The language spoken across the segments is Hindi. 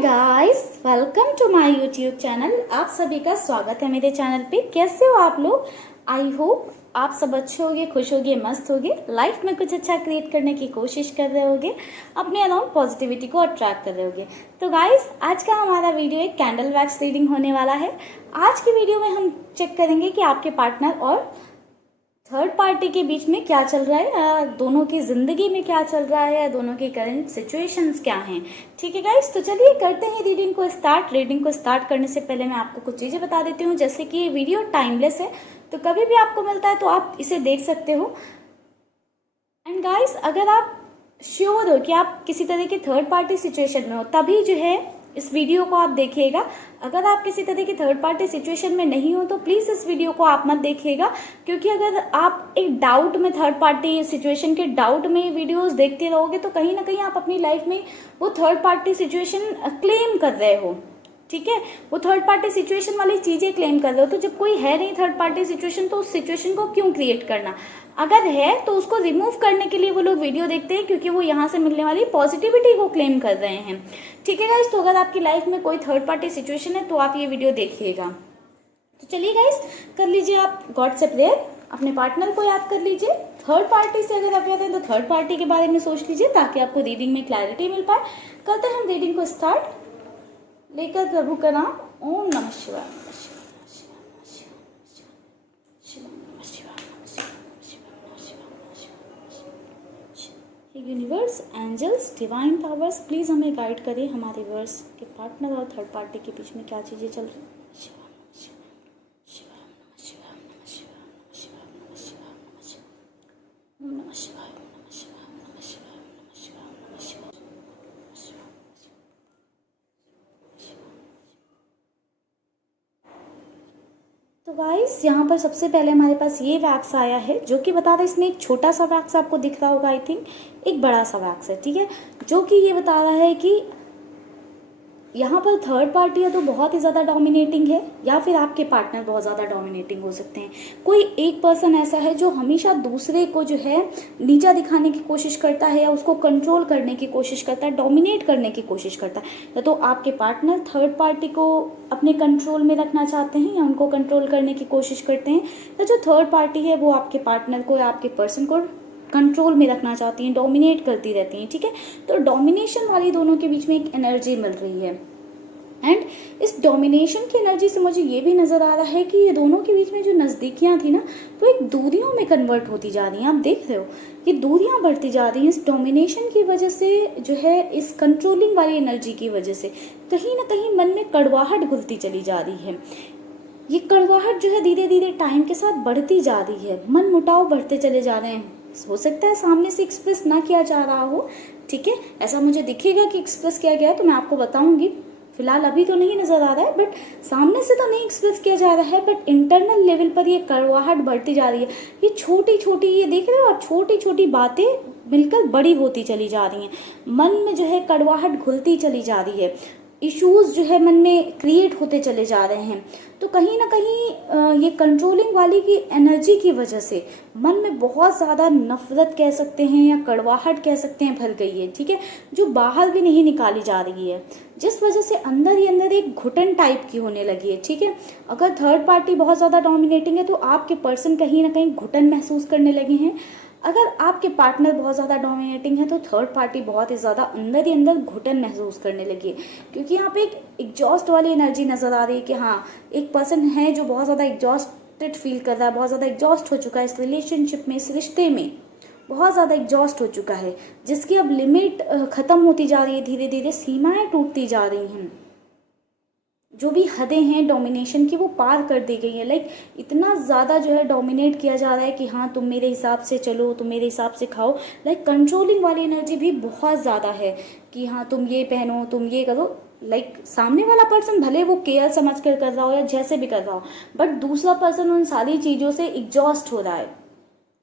Guys, welcome to my YouTube channel. आप सभी का स्वागत है मेरे चैनल पे। कैसे हो आप लोग? आई होप आप सब अच्छे होगे, खुश होगे, मस्त होगे, लाइफ में कुछ अच्छा क्रिएट करने की कोशिश कर रहे होगे, अपने अराउंड पॉजिटिविटी को अट्रैक्ट कर रहे होगे। तो गाइस, आज का हमारा वीडियो एक कैंडल वैक्स रीडिंग होने वाला है। आज की वीडियो में हम चेक करेंगे कि आपके पार्टनर और थर्ड पार्टी के बीच में क्या चल रहा है, दोनों की जिंदगी में क्या चल रहा है, दोनों की करंट सिचुएशंस क्या हैं। ठीक है गाइस, तो चलिए करते हैं रीडिंग को स्टार्ट। रीडिंग को स्टार्ट करने से पहले मैं आपको कुछ चीज़ें बता देती हूँ, जैसे कि ये वीडियो टाइमलेस है, तो कभी भी आपको मिलता है तो आप इसे देख सकते हो। एंड गाइस, अगर आप श्योर हो कि आप किसी तरह की थर्ड पार्टी सिचुएशन में हो, तभी जो है इस वीडियो को आप देखिएगा। अगर आप किसी तरह की थर्ड पार्टी सिचुएशन में नहीं हो तो प्लीज़ इस वीडियो को आप मत देखिएगा, क्योंकि अगर आप एक डाउट में, थर्ड पार्टी सिचुएशन के डाउट में वीडियोस देखते रहोगे तो कहीं ना कहीं आप अपनी लाइफ में वो थर्ड पार्टी सिचुएशन क्लेम कर रहे हो। ठीक है, वो थर्ड पार्टी सिचुएशन वाली चीज़ें क्लेम कर रहे हो। तो जब कोई है नहीं थर्ड पार्टी सिचुएशन, तो उस सिचुएशन को क्यों क्रिएट करना? अगर है तो उसको रिमूव करने के लिए वो लोग वीडियो देखते हैं, क्योंकि वो यहाँ से मिलने वाली पॉजिटिविटी को क्लेम कर रहे हैं। ठीक है गाइस, तो अगर आपकी लाइफ में कोई थर्ड पार्टी सिचुएशन है तो आप ये वीडियो देखिएगा। तो चलिए गाइस, कर लीजिए आप गॉड से प्रेयर, अपने पार्टनर को याद कर लीजिए। थर्ड पार्टी से अगर आप याद हैं तो थर्ड पार्टी के बारे में सोच लीजिए, ताकि आपको रीडिंग में क्लैरिटी मिल पाए। करते हैं हम रीडिंग को स्टार्ट, लेकर प्रभु का नाम। ओम नमः शिवाय, नमः शिवाय, नमः शिवाय, नमः शिवाय, नमः शिवाय, नमः शिवाय, नमः शिवाय, नमः शिवाय, नमः शिवाय। Universe, angels, divine powers, please हमें गाइड करें हमारे वर्स के पार्टनर और थर्ड पार्टी के बीच में क्या चीजें चल रही हैं। तो गाइस, यहाँ पर सबसे पहले हमारे पास ये वैक्स आया है, जो कि बता रहा है, इसमें एक छोटा सा वैक्स आपको दिख रहा होगा, आई थिंक एक बड़ा सा वैक्स है। ठीक है, जो कि ये बता रहा है कि यहाँ पर थर्ड पार्टी है तो बहुत ही ज़्यादा डोमिनेटिंग है, या फिर आपके पार्टनर बहुत ज़्यादा डोमिनेटिंग हो सकते हैं। कोई एक पर्सन ऐसा है जो हमेशा दूसरे को जो है नीचा दिखाने की कोशिश करता है, या उसको कंट्रोल करने की कोशिश करता है, डोमिनेट करने की कोशिश करता है। या तो आपके पार्टनर थर्ड पार्टी को अपने कंट्रोल में रखना चाहते हैं, या उनको कंट्रोल करने की कोशिश करते हैं, या जो थर्ड पार्टी है वो आपके पार्टनर को या आपके पर्सन को कंट्रोल में रखना चाहती हैं, डोमिनेट करती रहती हैं। ठीक है, तो डोमिनेशन वाली दोनों के बीच में एक एनर्जी मिल रही है। एंड इस डोमिनेशन की एनर्जी से मुझे ये भी नज़र आ रहा है कि ये दोनों के बीच में जो नज़दीकियाँ थी ना, वो एक दूरियों में कन्वर्ट होती जा रही हैं। आप देख रहे हो ये दूरियाँ बढ़ती जा रही हैं इस डोमिनेशन की वजह से, जो है इस कंट्रोलिंग वाली एनर्जी की वजह से। कहीं ना कहीं मन में कड़वाहट घुलती चली जा रही है। ये कड़वाहट जो है धीरे धीरे टाइम के साथ बढ़ती जा रही है, मन मुटाव बढ़ते चले जा रहे हैं। हो सकता है सामने से एक्सप्रेस ना किया जा रहा हो, ठीक है, ऐसा मुझे दिखेगा कि एक्सप्रेस किया गया तो मैं आपको बताऊंगी। फिलहाल अभी तो नहीं नजर आ रहा है, बट सामने से तो नहीं एक्सप्रेस किया जा रहा है, बट इंटरनल लेवल पर ये कड़वाहट बढ़ती जा रही है। ये छोटी छोटी, ये देख रहे हो आप, छोटी छोटी बातें मिलकर बड़ी होती चली जा रही हैं। मन में जो है कड़वाहट घुलती चली जा रही है, इश्यूज जो है मन में क्रिएट होते चले जा रहे हैं। तो कहीं ना कहीं ये कंट्रोलिंग वाली की एनर्जी की वजह से मन में बहुत ज़्यादा नफरत कह सकते हैं, या कड़वाहट कह सकते हैं, भर गई है। ठीक है, जो बाहर भी नहीं निकाली जा रही है, जिस वजह से अंदर ही अंदर एक घुटन टाइप की होने लगी है। ठीक है, अगर थर्ड पार्टी बहुत ज़्यादा डोमिनेटिंग है तो आपके पर्सन कहीं ना कहीं घुटन महसूस करने लगे हैं। अगर आपके पार्टनर बहुत ज़्यादा डोमिनेटिंग है तो थर्ड पार्टी बहुत ही ज़्यादा अंदर ही अंदर घुटन महसूस करने लगी है, क्योंकि यहाँ पे एक एग्जॉस्ट वाली एनर्जी नज़र आ रही है कि हाँ, एक पर्सन है जो बहुत ज़्यादा एग्जॉस्टेड फील कर रहा है, बहुत ज़्यादा एग्जॉस्ट हो चुका है इस रिलेशनशिप में, इस रिश्ते में बहुत ज़्यादा एग्जॉस्ट हो चुका है, जिसकी अब लिमिट ख़त्म होती जा रही है, धीरे धीरे सीमाएँ टूटती जा रही हैं। जो भी हदें हैं डोमिनेशन की वो पार कर दी गई है। लाइक इतना ज़्यादा जो है डोमिनेट किया जा रहा है कि हाँ, तुम मेरे हिसाब से चलो, तुम मेरे हिसाब से खाओ। लाइक कंट्रोलिंग वाली एनर्जी भी बहुत ज़्यादा है कि हाँ, तुम ये पहनो, तुम ये करो। लाइक सामने वाला पर्सन भले वो केयर समझ कर रहा हो या जैसे भी कर रहा हो, बट दूसरा पर्सन उन सारी चीज़ों से एग्जॉस्ट हो रहा है,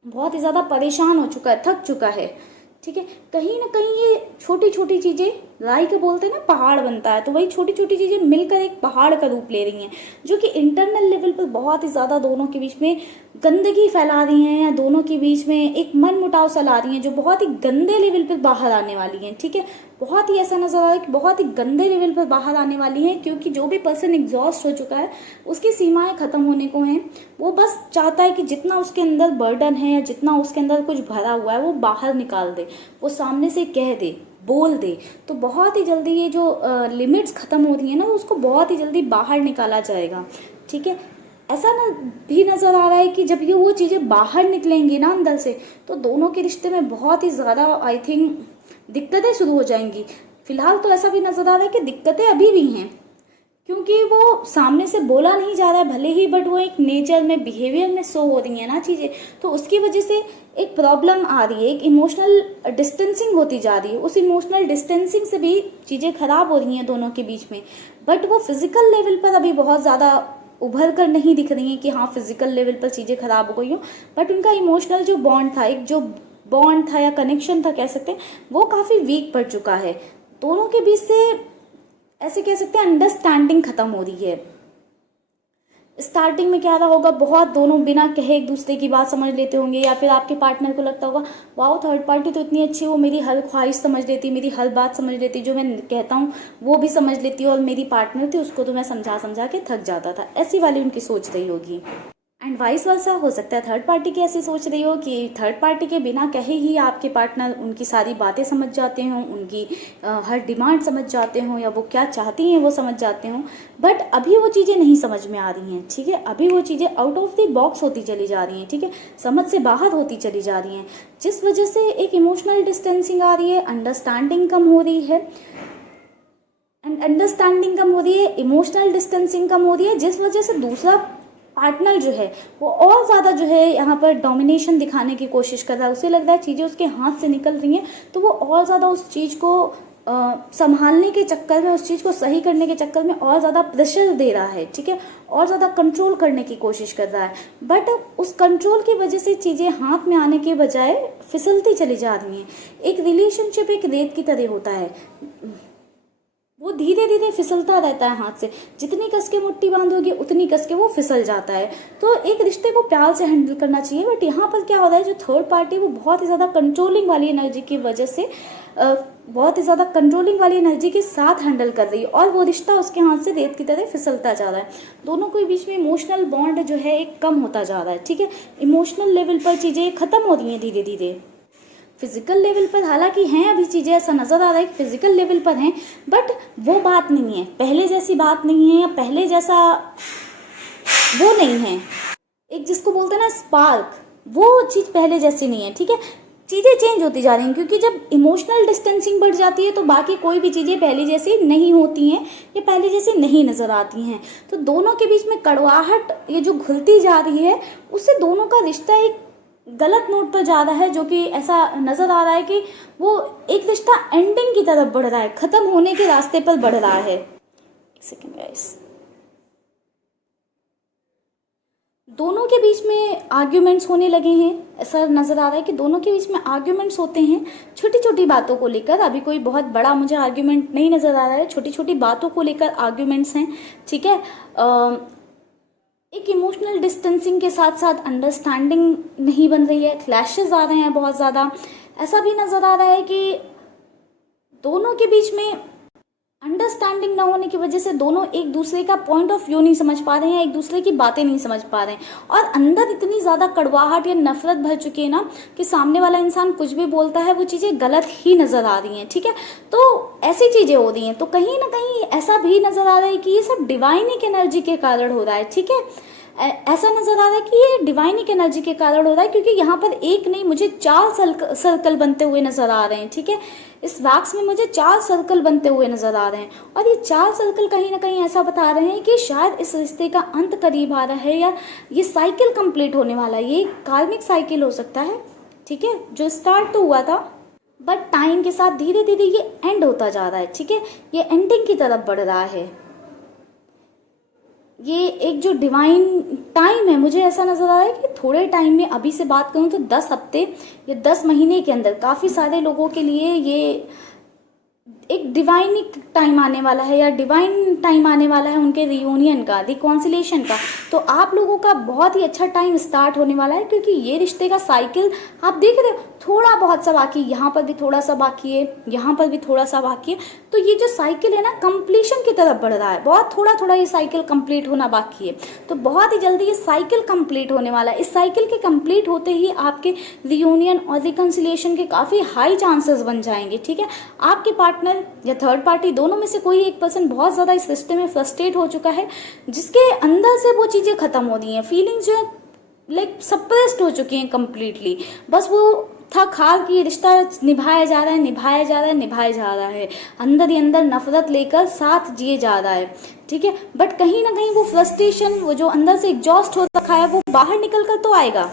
बहुत ही ज़्यादा परेशान हो चुका है, थक चुका है। ठीक है, कहीं ना कहीं ये छोटी छोटी चीज़ें राई का बोलते हैं ना पहाड़ बनता है, तो वही छोटी छोटी चीज़ें मिलकर एक पहाड़ का रूप ले रही हैं, जो कि इंटरनल लेवल पर बहुत ही ज़्यादा दोनों के बीच में गंदगी फैला रही हैं, या दोनों के बीच में एक मन मुटाव सा ला रही हैं, जो बहुत ही गंदे लेवल पर बाहर आने वाली हैं। ठीक है, बहुत ही ऐसा नजर आ रहा है कि बहुत ही गंदे लेवल पर बाहर आने वाली है, क्योंकि जो भी पर्सन एग्जॉस्ट हो चुका है उसकी सीमाएं खत्म होने को हैं। वो बस चाहता है कि जितना उसके अंदर बर्डन है या जितना उसके अंदर कुछ भरा हुआ है वो बाहर निकाल दे, वो सामने से कह दे, बोल दे। तो बहुत ही जल्दी ये जो लिमिट्स खत्म हो रही है ना, उसको बहुत ही जल्दी बाहर निकाला जाएगा। ठीक है, ऐसा ना भी नज़र आ रहा है कि जब ये वो चीज़ें बाहर निकलेंगी ना अंदर से, तो दोनों के रिश्ते में बहुत ही ज़्यादा आई थिंक दिक्कतें शुरू हो जाएंगी। फिलहाल तो ऐसा भी नज़र आ रहा है कि दिक्कतें अभी भी हैं, क्योंकि वो सामने से बोला नहीं जा रहा है भले ही, बट वो एक नेचर में, बिहेवियर में शो हो रही है ना चीज़ें, तो उसकी वजह से एक प्रॉब्लम आ रही है, एक इमोशनल डिस्टेंसिंग होती जा रही है। उस इमोशनल डिस्टेंसिंग से भी चीज़ें खराब हो रही हैं दोनों के बीच में, बट वो फिजिकल लेवल पर अभी बहुत ज़्यादा उभर कर नहीं दिख रही हैं कि हाँ फिजिकल लेवल पर चीज़ें खराब हो गई हो, बट उनका इमोशनल जो बॉन्ड था, एक जो बॉन्ड था या कनेक्शन था कह सकते हैं, वो काफ़ी वीक पड़ चुका है। दोनों के बीच से ऐसे कह सकते हैं अंडरस्टैंडिंग खत्म हो रही है। स्टार्टिंग में क्या रहा होगा, बहुत दोनों बिना कहे एक दूसरे की बात समझ लेते होंगे, या फिर आपके पार्टनर को लगता होगा वाओ थर्ड पार्टी तो इतनी अच्छी है, वो मेरी हर ख्वाहिश समझ लेती, मेरी हर बात समझ लेती, जो मैं कहता हूँ वो भी समझ लेती है, और मेरी पार्टनर थी उसको तो मैं समझा समझा के थक जाता था। ऐसी वाली उनकी सोच रही होगी। एंड वाइस वर्सा हो सकता है थर्ड पार्टी की ऐसी सोच रही हो कि थर्ड पार्टी के बिना कहे ही आपके पार्टनर उनकी सारी बातें समझ जाते हों, उनकी हर डिमांड समझ जाते हों, या वो क्या चाहती हैं वो समझ जाते हों, बट अभी वो चीज़ें नहीं समझ में आ रही हैं। ठीक है, अभी वो चीज़ें आउट ऑफ द बॉक्स होती चली जा रही हैं। ठीक है, समझ से बाहर होती चली जा रही हैं, जिस वजह से एक इमोशनल डिस्टेंसिंग आ रही है, अंडरस्टैंडिंग कम हो रही है, एंड अंडरस्टैंडिंग कम हो रही है, इमोशनल डिस्टेंसिंग कम हो रही है, जिस वजह से दूसरा पार्टनर जो है वो और ज़्यादा जो है यहाँ पर डोमिनेशन दिखाने की कोशिश कर रहा है। उसे लग रहा है चीज़ें उसके हाथ से निकल रही हैं, तो वो और ज़्यादा उस चीज़ को संभालने के चक्कर में, उस चीज़ को सही करने के चक्कर में और ज़्यादा प्रेशर दे रहा है। ठीक है, और ज़्यादा कंट्रोल करने की कोशिश कर रहा है, बट उस कंट्रोल की वजह से चीज़ें हाथ में आने के बजाय फिसलती चली जा रही हैं। एक रिलेशनशिप एक रेत की तरह होता है, वो धीरे धीरे फिसलता रहता है हाथ से, जितनी कस के मुट्ठी बांधोगे उतनी कस के वो फिसल जाता है। तो एक रिश्ते को प्यार से हैंडल करना चाहिए, बट यहाँ पर क्या हो रहा है, जो थर्ड पार्टी वो बहुत ही ज़्यादा कंट्रोलिंग वाली एनर्जी की वजह से बहुत ही ज़्यादा कंट्रोलिंग वाली एनर्जी के साथ हैंडल कर रही है, और वो रिश्ता उसके हाथ से रेत की तरह फिसलता जा रहा है। दोनों के बीच में इमोशनल बॉन्ड जो है एक कम होता जा रहा है। ठीक है, इमोशनल लेवल पर चीज़ें खत्म हो रही हैं धीरे धीरे। फिजिकल लेवल पर हालांकि हैं अभी चीज़ें, ऐसा नज़र आ रहा है कि फिजिकल लेवल पर हैं, बट वो बात नहीं है, पहले जैसी बात नहीं है, या पहले जैसा वो नहीं है। एक जिसको बोलते हैं ना स्पार्क, वो चीज़ पहले जैसी नहीं है। ठीक है, चीज़ें चेंज होती जा रही हैं, क्योंकि जब इमोशनल डिस्टेंसिंग बढ़ जाती है तो बाकी कोई भी चीज़ें पहले जैसी नहीं होती हैं, या पहले जैसी नहीं नज़र आती हैं। तो दोनों के बीच में कड़वाहट ये जो घुलती जा रही है, उससे दोनों का रिश्ता एक गलत नोट पर जा रहा है, जो कि ऐसा नजर आ रहा है कि वो एक रिश्ता एंडिंग की तरफ बढ़ रहा है, खत्म होने के रास्ते पर बढ़ रहा है। एक सेकेंड गाइस, दोनों के बीच में आर्ग्यूमेंट्स होने लगे हैं। ऐसा नजर आ रहा है कि दोनों के बीच में आर्ग्यूमेंट्स होते हैं छोटी छोटी बातों को लेकर। अभी कोई बहुत बड़ा मुझे आर्ग्यूमेंट नहीं नजर आ रहा है, छोटी छोटी बातों को लेकर आर्ग्यूमेंट्स हैं। ठीक है, एक इमोशनल डिस्टेंसिंग के साथ साथ अंडरस्टैंडिंग नहीं बन रही है, क्लैशेस आ रहे हैं बहुत ज़्यादा। ऐसा भी नज़र आ रहा है कि दोनों के बीच में अंडरस्टैंडिंग ना होने की वजह से दोनों एक दूसरे का पॉइंट ऑफ व्यू नहीं समझ पा रहे हैं, एक दूसरे की बातें नहीं समझ पा रहे हैं, और अंदर इतनी ज़्यादा कड़वाहट या नफरत भर चुकी है ना कि सामने वाला इंसान कुछ भी बोलता है वो चीज़ें गलत ही नज़र आ रही हैं। ठीक है, तो ऐसी चीज़ें हो रही हैं, तो कहीं ना कहीं ऐसा भी नज़र आ रहा है कि ये सब डिवाइनिक एनर्जी के कारण हो रहा है। ठीक है, ऐसा नजर आ रहा है कि ये डिवाइनिक एनर्जी के कारण हो रहा है, क्योंकि यहाँ पर एक नहीं मुझे 4 सर्कल बनते हुए नजर आ रहे हैं। ठीक है, इस वैक्स में मुझे 4 सर्कल बनते हुए नजर आ रहे हैं, और ये 4 सर्कल कहीं ना कहीं ऐसा बता रहे हैं कि शायद इस रिश्ते का अंत करीब आ रहा है, या ये साइकिल कंप्लीट होने वाला है। ये कार्मिक साइकिल हो सकता है। ठीक है, जो स्टार्ट तो हुआ था, बट टाइम के साथ धीरे धीरे ये एंड होता जा रहा है। ठीक है, ये एंडिंग की तरफ बढ़ रहा है। ये एक जो डिवाइन टाइम है, मुझे ऐसा नजर आ रहा है कि थोड़े टाइम में, अभी से बात करूं तो 10 हफ्ते या 10 महीने के अंदर काफ़ी सारे लोगों के लिए ये एक डिवाइन टाइम आने वाला है या डिवाइन टाइम आने वाला है उनके रियूनियन का, रिकॉन्सिलेशन का। तो आप लोगों का बहुत ही अच्छा टाइम स्टार्ट होने वाला है, क्योंकि ये रिश्ते का साइकिल आप देख रहे हो थोड़ा बहुत सा बाकी, यहाँ पर भी थोड़ा सा बाकी है, यहाँ पर भी थोड़ा सा बाकी है। तो ये जो साइकिल है ना कंप्लीशन की तरफ बढ़ रहा है, बहुत थोड़ा थोड़ा ये साइकिल कंप्लीट होना बाकी है। तो बहुत ही जल्दी ये साइकिल कंप्लीट होने वाला है। इस साइकिल के कंप्लीट होते ही आपके रियूनियन और रिकन्सिलिएशन के काफ़ी हाई चांसेस बन जाएंगे, ठीक है। आपके पार्टनर या थर्ड पार्टी दोनों में से कोई एक पर्सन बहुत ज़्यादा इस रिश्ते में फ्रस्ट्रेट हो चुका है, जिसके अंदर से वो चीज़ें खत्म हो रही हैं, फीलिंग्स जो है लाइक सप्रेस्ड हो चुकी हैं कम्प्लीटली। बस वो था खाल कि रिश्ता निभाया जा रहा है, निभाया जा रहा है, निभाया जा रहा है, अंदर ही अंदर नफरत लेकर साथ जिए जा रहा है, ठीक है। बट कहीं ना कहीं वो फ्रस्ट्रेशन, वो जो अंदर से एग्जॉस्ट हो रखा है, वो बाहर निकल कर तो आएगा,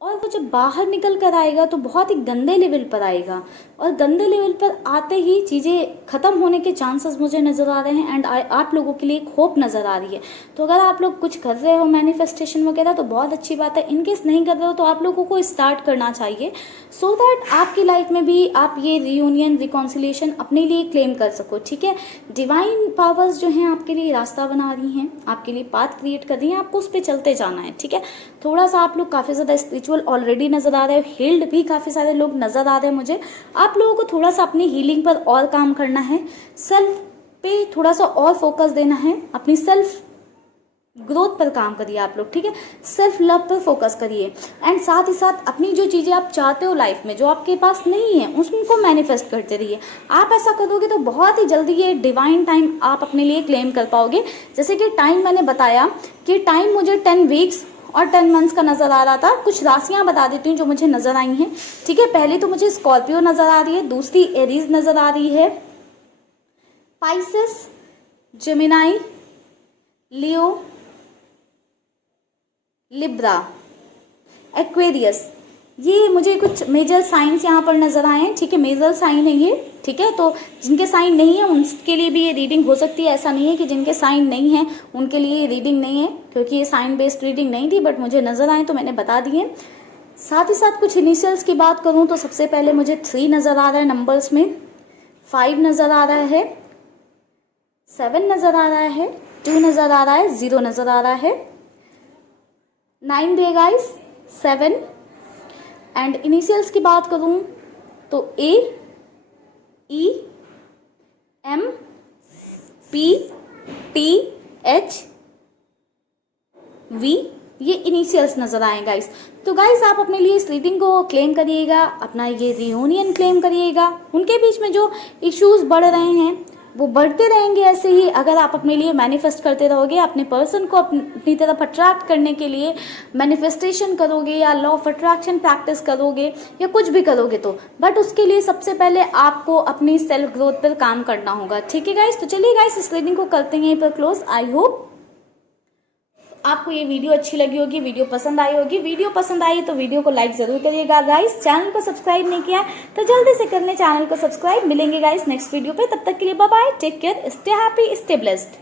और वो जब बाहर निकल कर आएगा तो बहुत ही गंदे लेवल पर आएगा, और गंदे लेवल पर आते ही चीज़ें ख़त्म होने के चांसेस मुझे नज़र आ रहे हैं। एंड आप लोगों के लिए एक होप नज़र आ रही है। तो अगर आप लोग कुछ कर रहे हो मैनिफेस्टेशन वगैरह तो बहुत अच्छी बात है। इनकेस नहीं कर रहे हो तो आप लोगों को स्टार्ट करना चाहिए, सो दैट आपकी लाइफ में भी आप ये रियूनियन रिकॉन्सिलिएशन अपने लिए क्लेम कर सको, ठीक है। डिवाइन पावर्स जो हैं आपके लिए रास्ता बना रही हैं, आपके लिए पाथ क्रिएट कर रही हैं, आपको उस पर चलते जाना है, ठीक है। थोड़ा सा आप लोग काफ़ी ज़्यादा स्पिरिचुअल ऑलरेडी नज़र आ रहे हो, हील्ड भी काफ़ी सारे लोग नज़र आ रहे हैं मुझे। आप लोगों को थोड़ा सा अपनी हीलिंग पर और काम करना है, सेल्फ पे थोड़ा सा और फोकस देना है, अपनी सेल्फ ग्रोथ पर काम करिए आप लोग, ठीक है। सेल्फ लव पर फोकस करिए, एंड साथ ही साथ अपनी जो चीज़ें आप चाहते हो लाइफ में, जो आपके पास नहीं है, उसको मैनिफेस्ट करते रहिए। आप ऐसा करोगे तो बहुत ही जल्दी ये डिवाइन टाइम आप अपने लिए क्लेम कर पाओगे। जैसे कि टाइम मैंने बताया कि टाइम मुझे 10 वीक्स और 10 मंथ्स का नज़र आ रहा था। कुछ राशियाँ बता देती हूँ जो मुझे नज़र आई हैं, ठीक है। पहली तो मुझे स्कॉर्पियो नज़र आ रही है, दूसरी एरीज नज़र आ रही है, पाइसेस, जेमिनाई, लियो, लिब्रा, एक्वेरियस। ये मुझे कुछ मेजर साइंस यहाँ पर नज़र आए हैं, ठीक है। मेजर साइन है ये, ठीक है। तो जिनके साइन नहीं है उनके लिए भी ये रीडिंग हो सकती है। ऐसा नहीं है कि जिनके साइन नहीं है उनके लिए ये रीडिंग नहीं है, क्योंकि ये साइन बेस्ड रीडिंग नहीं थी, बट मुझे नज़र आए तो मैंने बता दिए। साथ ही साथ कुछ इनिशियल्स की बात करूँ तो सबसे पहले मुझे 3 नज़र आ रहा है नंबर्स में, 5 नज़र आ रहा है, 7 नज़र आ रहा है, 2 नज़र आ रहा है, 0 नज़र आ रहा है, 9 डे गाइस, 7। एंड इनिशियल्स की बात करूं तो A, E, M, P, T, H, V, ये इनिशियल्स नज़र आए गाइस। तो गाइस आप अपने लिए इस रीडिंग को क्लेम करिएगा, अपना ये रियूनियन क्लेम करिएगा। उनके बीच में जो इश्यूज बढ़ रहे हैं वो बढ़ते रहेंगे ऐसे ही, अगर आप अपने लिए मैनिफेस्ट करते रहोगे, अपने पर्सन को अपनी तरफ अट्रैक्ट करने के लिए मैनिफेस्टेशन करोगे या लॉ ऑफ अट्रैक्शन प्रैक्टिस करोगे या कुछ भी करोगे तो, बट उसके लिए सबसे पहले आपको अपनी सेल्फ ग्रोथ पर काम करना होगा, ठीक है गाइस। तो चलिए गाइस इस रीडिंग को करते हैं यहीं पर क्लोज। आई होप आपको ये वीडियो अच्छी लगी होगी, वीडियो पसंद आई होगी। वीडियो पसंद आई तो वीडियो को लाइक जरूर करिएगा गाइस। चैनल को सब्सक्राइब नहीं किया तो जल्दी से कर लें चैनल को सब्सक्राइब। मिलेंगे गाइस नेक्स्ट वीडियो पे, तब तक के लिए bye bye, take care, stay happy, stay blessed.